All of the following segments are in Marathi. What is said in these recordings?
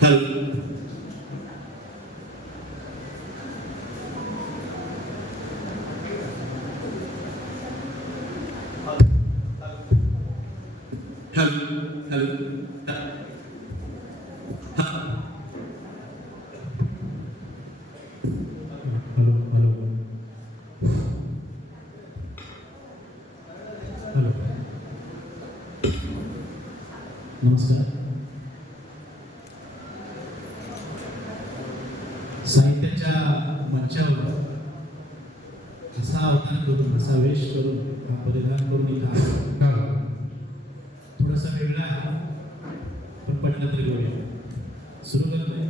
help. आमच्यावर असा अवतार करून असा वेश करून हा परिधान करून इथं आलो थोडासा वेगळा पण पटलं तरी घेऊया सुरू करतोय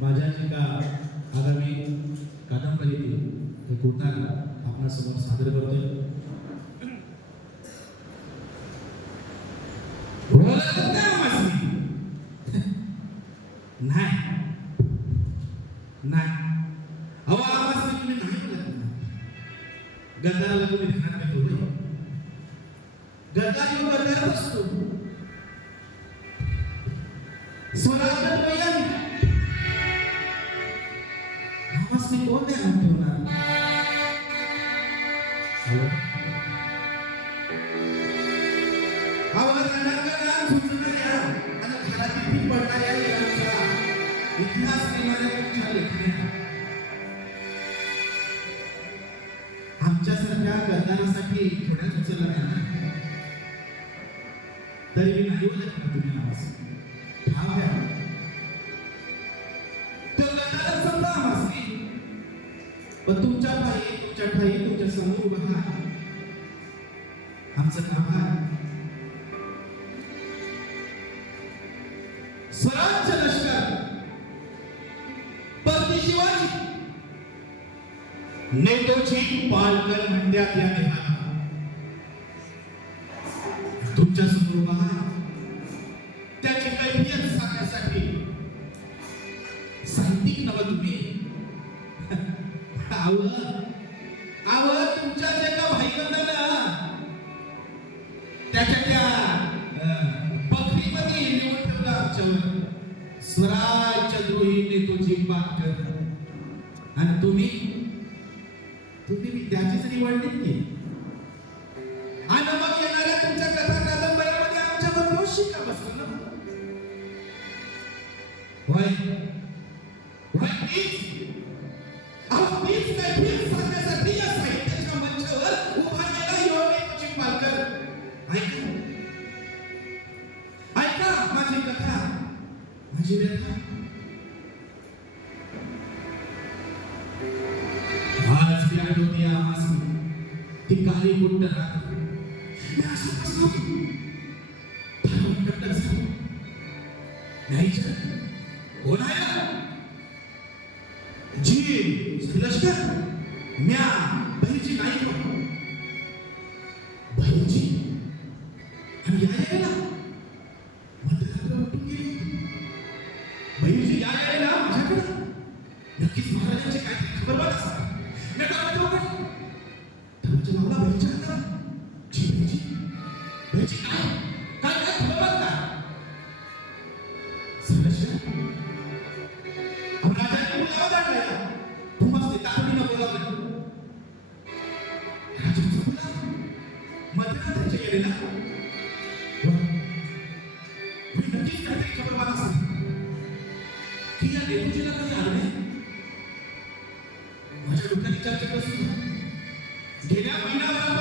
माझ्या जी का आगामी कादंबरीतील हे कुर्ताला आपणासमोर सादर करतोय आमच्यासारख्या गद्दारासाठी थोड्याच उचलला नाही तरी मी नाही बोलत ना तुम्ही आवाज? तुमच्या पायी तुमच्या ठाई तुमच्यासमोर उभा आमचं काम आहे. नेतोची पालकर म्हणण्यात या देहाला तुमच्यासमोर बघा. त्याची कैफियत सांगण्यासाठी. साहित्यिक नव तुम्ही. आव. आव तुमच्या एका भाई बंधाला त्याच्या त्या बकरीमध्ये लिहून ठेवला आमच्यावर. स्वराज्य द्रोही नेतोची पालकर. आणि तुम्ही? त्याचीच निवड की जी लष्कर? म्या बहिणीची नाही बहिणीची? आणि या Thank you.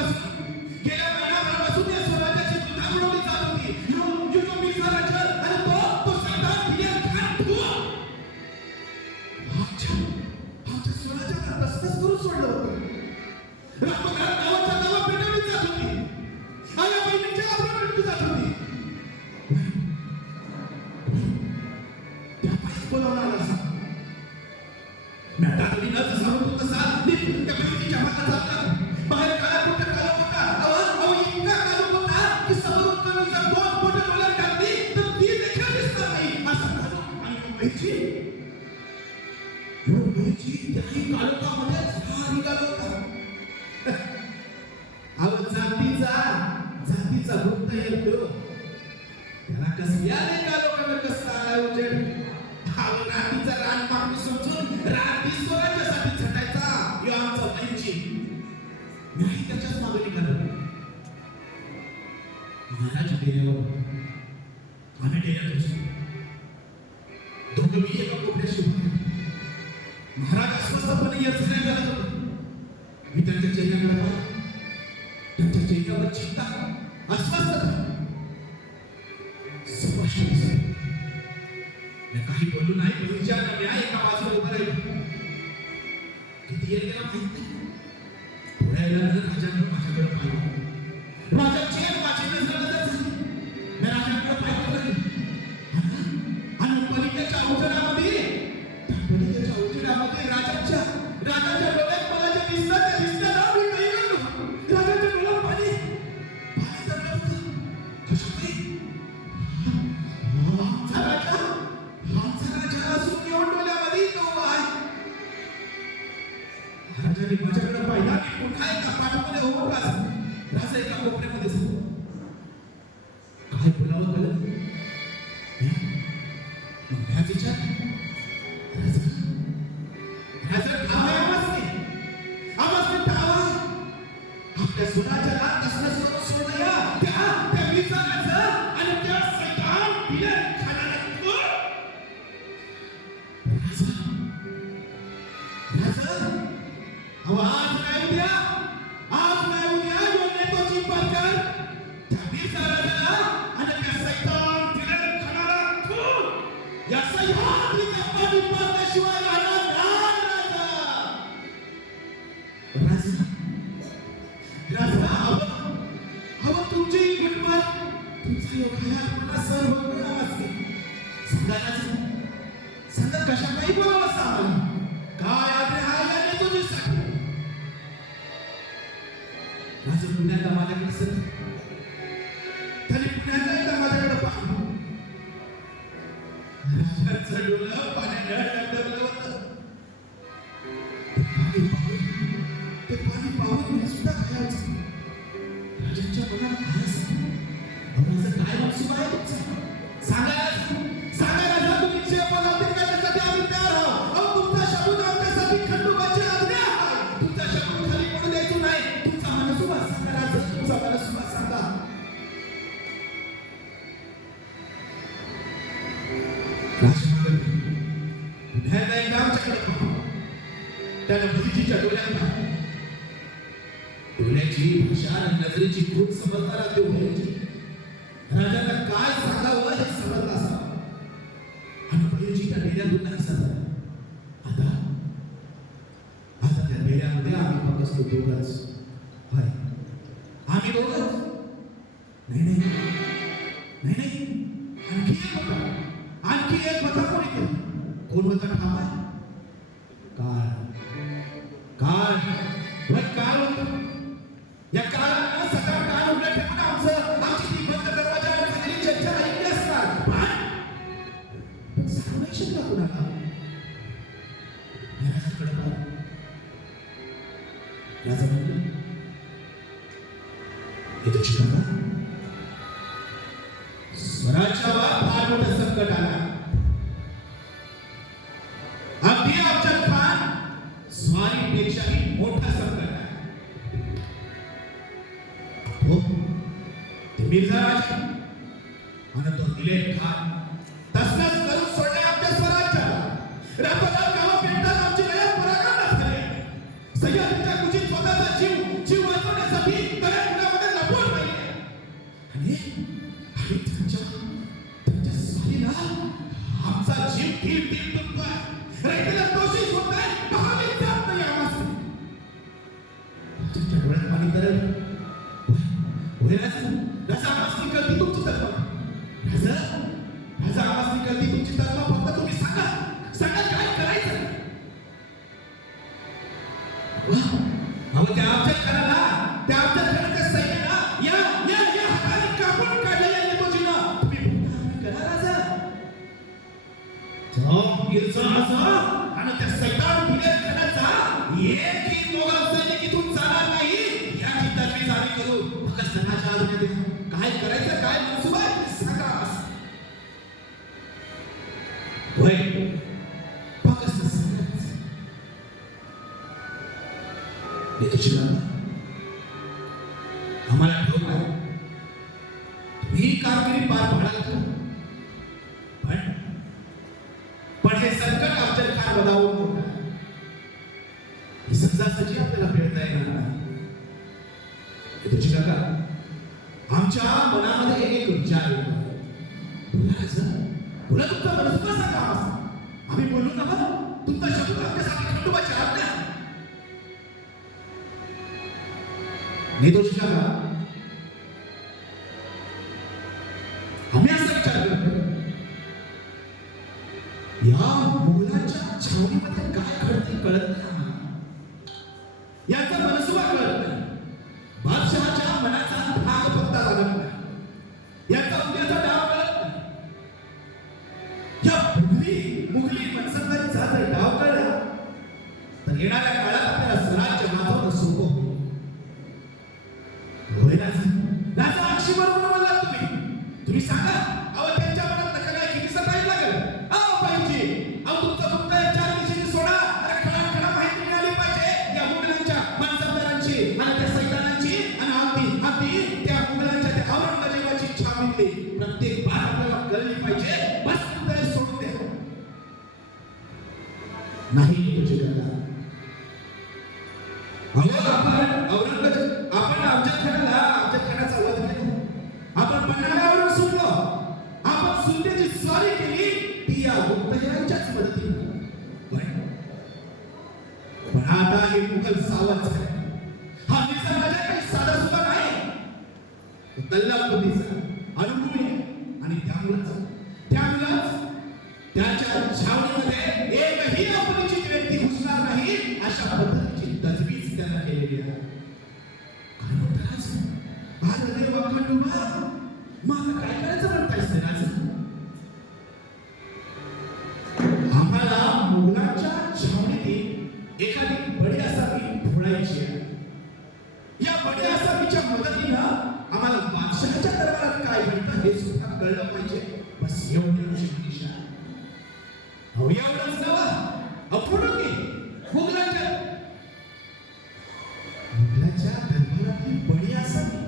कस याने का लोकांना कसं आलाय उजेड? भाऊ नातीचा रान पाणी समजून राती स्वराज्यासाठी झटायचा. यो आमचा वंची नाही त्याच्याच मागणी करत महाराज डेऱ्यावर que hay Emmanuel. ही भाषा नजरेची खूप समजणारा ते व्हायची राजाला काय सांगावं हे समजत असावं आणि पहिली त्या डेऱ्यातून नाही समजत आता आता त्या डेऱ्यामध्ये आम्ही फक्त असतो. दोघंच होय. आम्ही दोघंच नाही नाही. नाही नाही. आणखी एक होता. आणखी एक होता कोण इथे कोण होता? ठाम आहे काळ. काळ. मिर्झा राजा आणि तो दिलेप खान तसंच करून सोडले आमच्या स्वराज्याला. रातोरात गावा पेटतात आमची लढत परागण झाले सह्याद्रीच्या कुशीत स्वतःचा जीव जीव वाचवण्यासाठी तळ्यामध्ये लपवून राहिले. आणि आणि त्यांच्या त्यांच्या साईला आमचा जीव तील तील 各 कळत नाही बादशहाच्या मनाचा भाग याचा उद्याचा डाव कळत नाही. या मुघली मुघली मनसंदारीचा येणाऱ्या काळात आपल्याला स्वराज्य एवढंच नवा अपूर्ण की मुघलांच्या मुघलांच्या दरबारातली बळी असावी.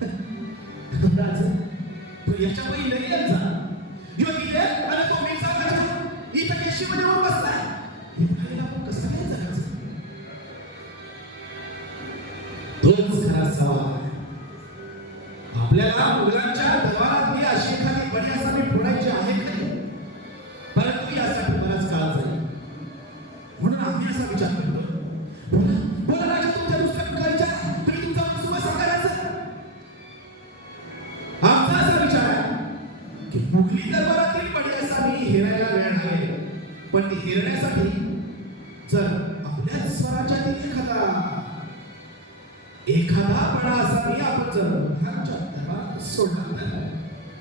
राजा तू याच्या पहिले लई जा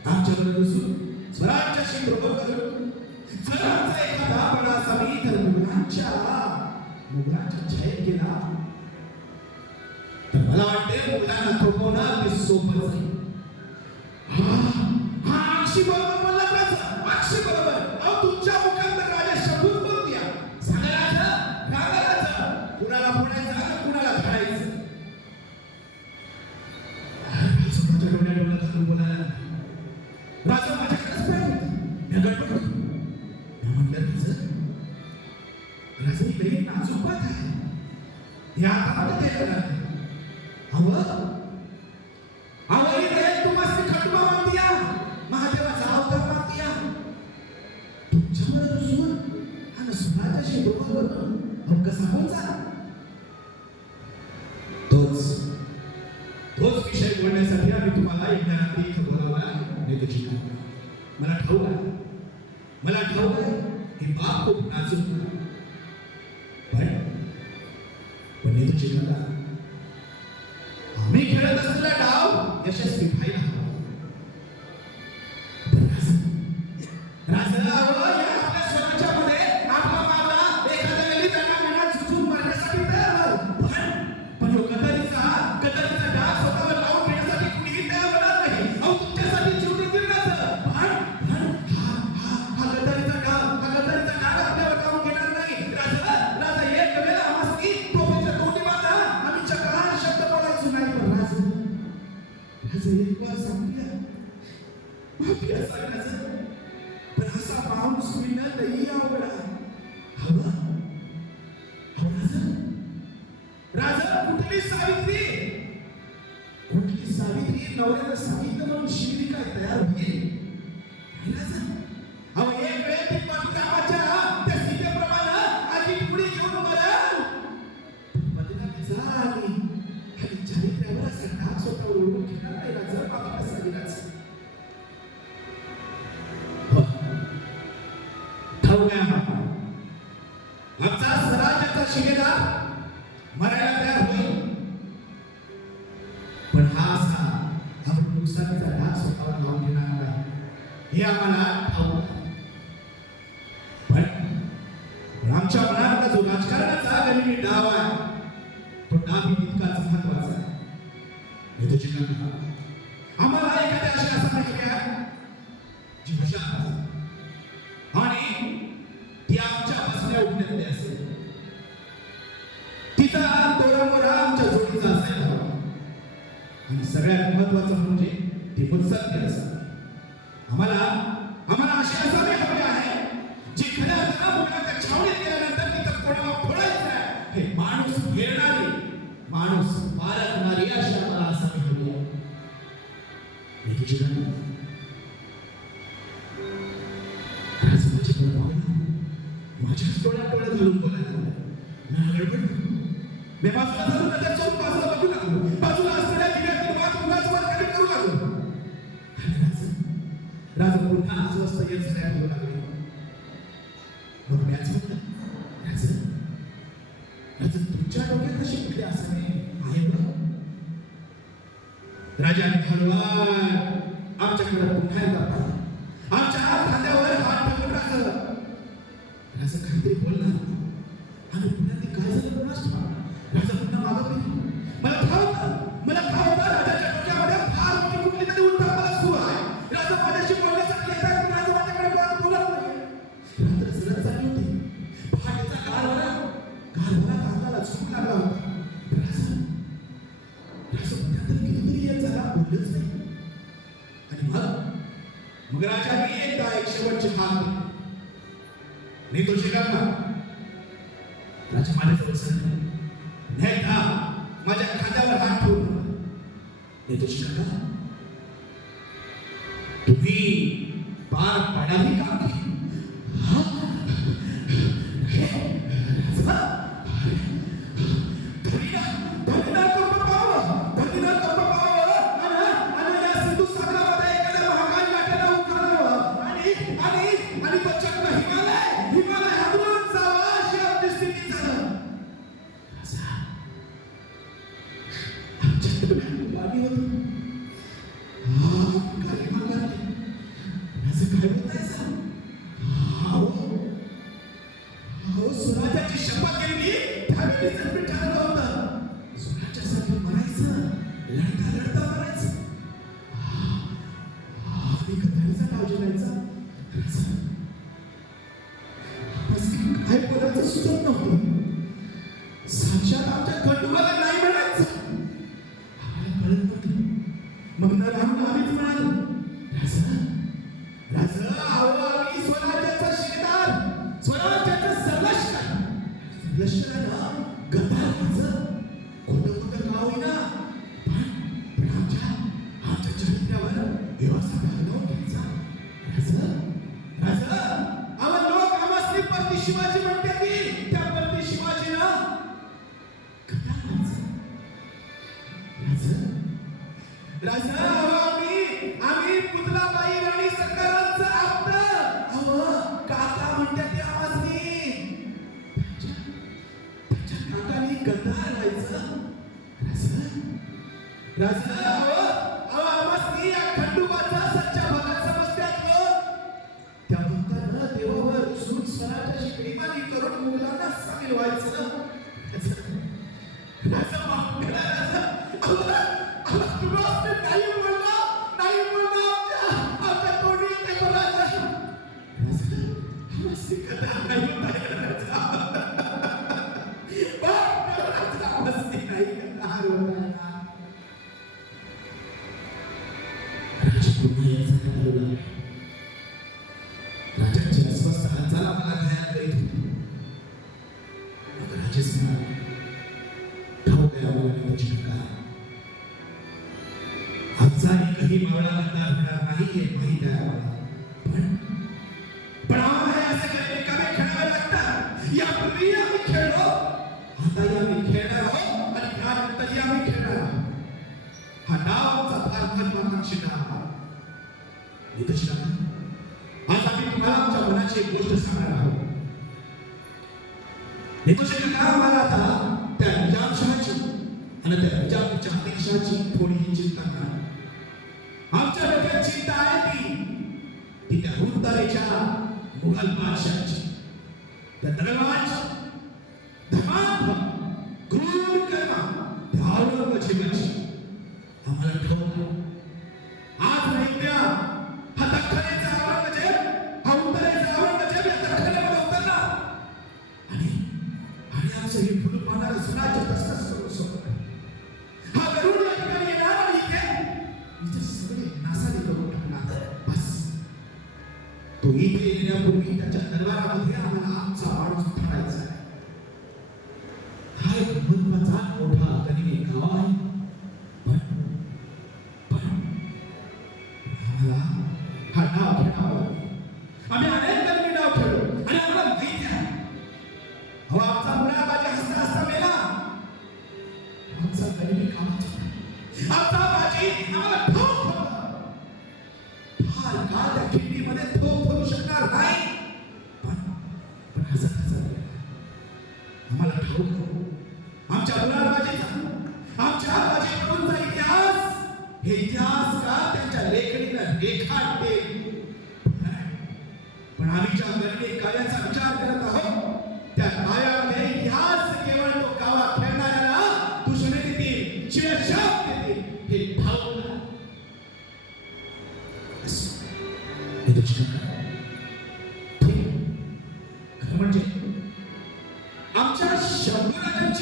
आमच्याकडे नसून स्वराज्याशी प्रबोध करून जर आमचा एखादा आपण असावी मुलांच्या मुलांच्या छायेत गेला. मला वाटते मुलांना थोपवणं अगदी सोपं जाईल. हा हा आमची Bukan. Yamana, मिळून बोलायला बाजूला असलेल्या करू लागलो. राजा पुन्हा आज वाजता येत लागलो मग राजा तुमच्या डोक्यात कशी कुठे असणे आहे राजा हलवा घराच्या मी एकदा एक शेवटची हात मी तो नेता माझ्या हात ठेवून मी तो तुम्ही पार पाडावी का केली Adios. कोणीही चिंता करा आमच्या डोक्यात चिंता आहे ती. ती त्या रुंदारेच्या मुघल बादशाची त्या दरवाज धमाल क्रूर करा. धावलं कशी आम्हाला ठेवलं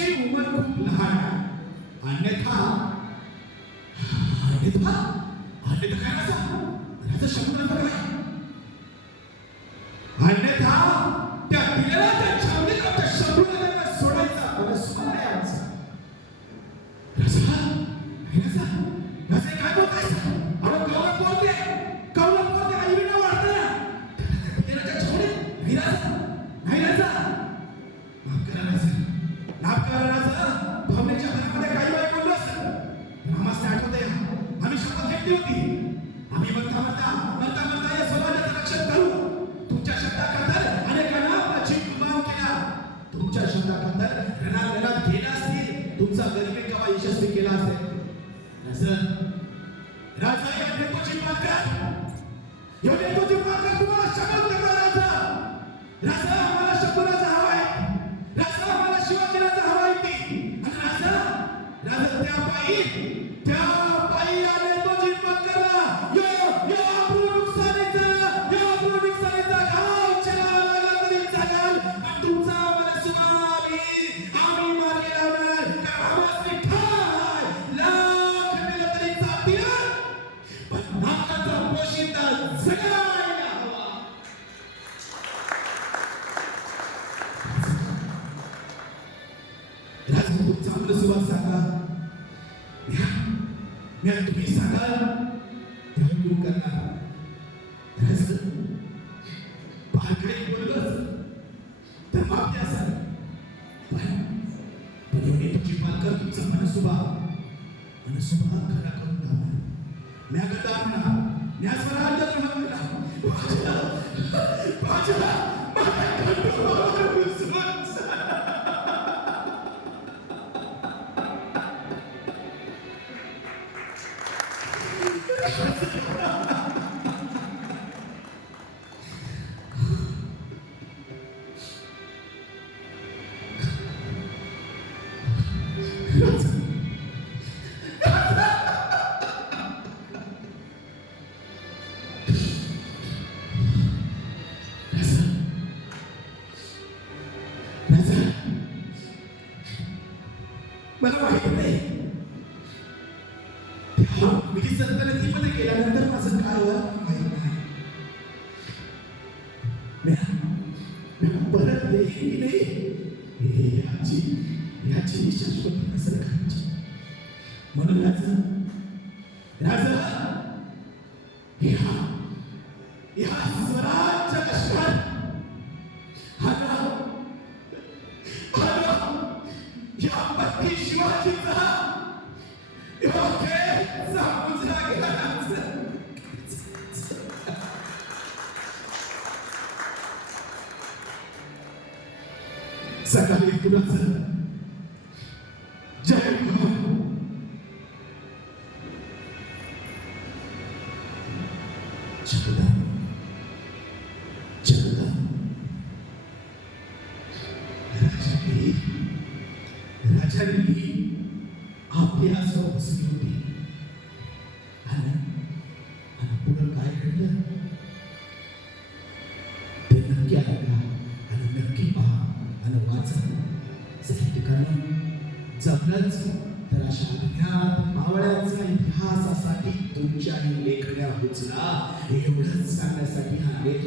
usiku usiku lahara aneka aneta aneta kana sa aneta shamuna bakaya राजा नेतोची पात्रत या नेतोची पात्रत तुम्हाला शपथ करणारा राजा आम्हाला शकुनाचा हवा आहे. राजा आम्हाला शिवाजीराजा हवा आहे ती. आणि राजा राजा मी तुम्ही सांगाल त्याला तू करणार बाहेरकडे बोललंच तर माफी असाल पण एवढी तुझी पालकर तुमचा मनसुबा मनसुबा खरा करून दावा म्यागता म्हणा न्यासवराज्यात म्हणा वाचला वाचला माझ्या कंट्रोल मला माहीत नाही. मी संकलतीमध्ये गेल्यानंतर माझं काय होणार माहीत नाही. परत देखील नाही याची याची विश्वास होती म्हणून राजा राजा 记不得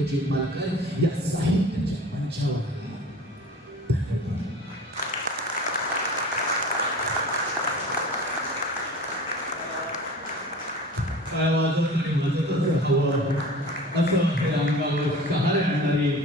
እጅግ ባልቀር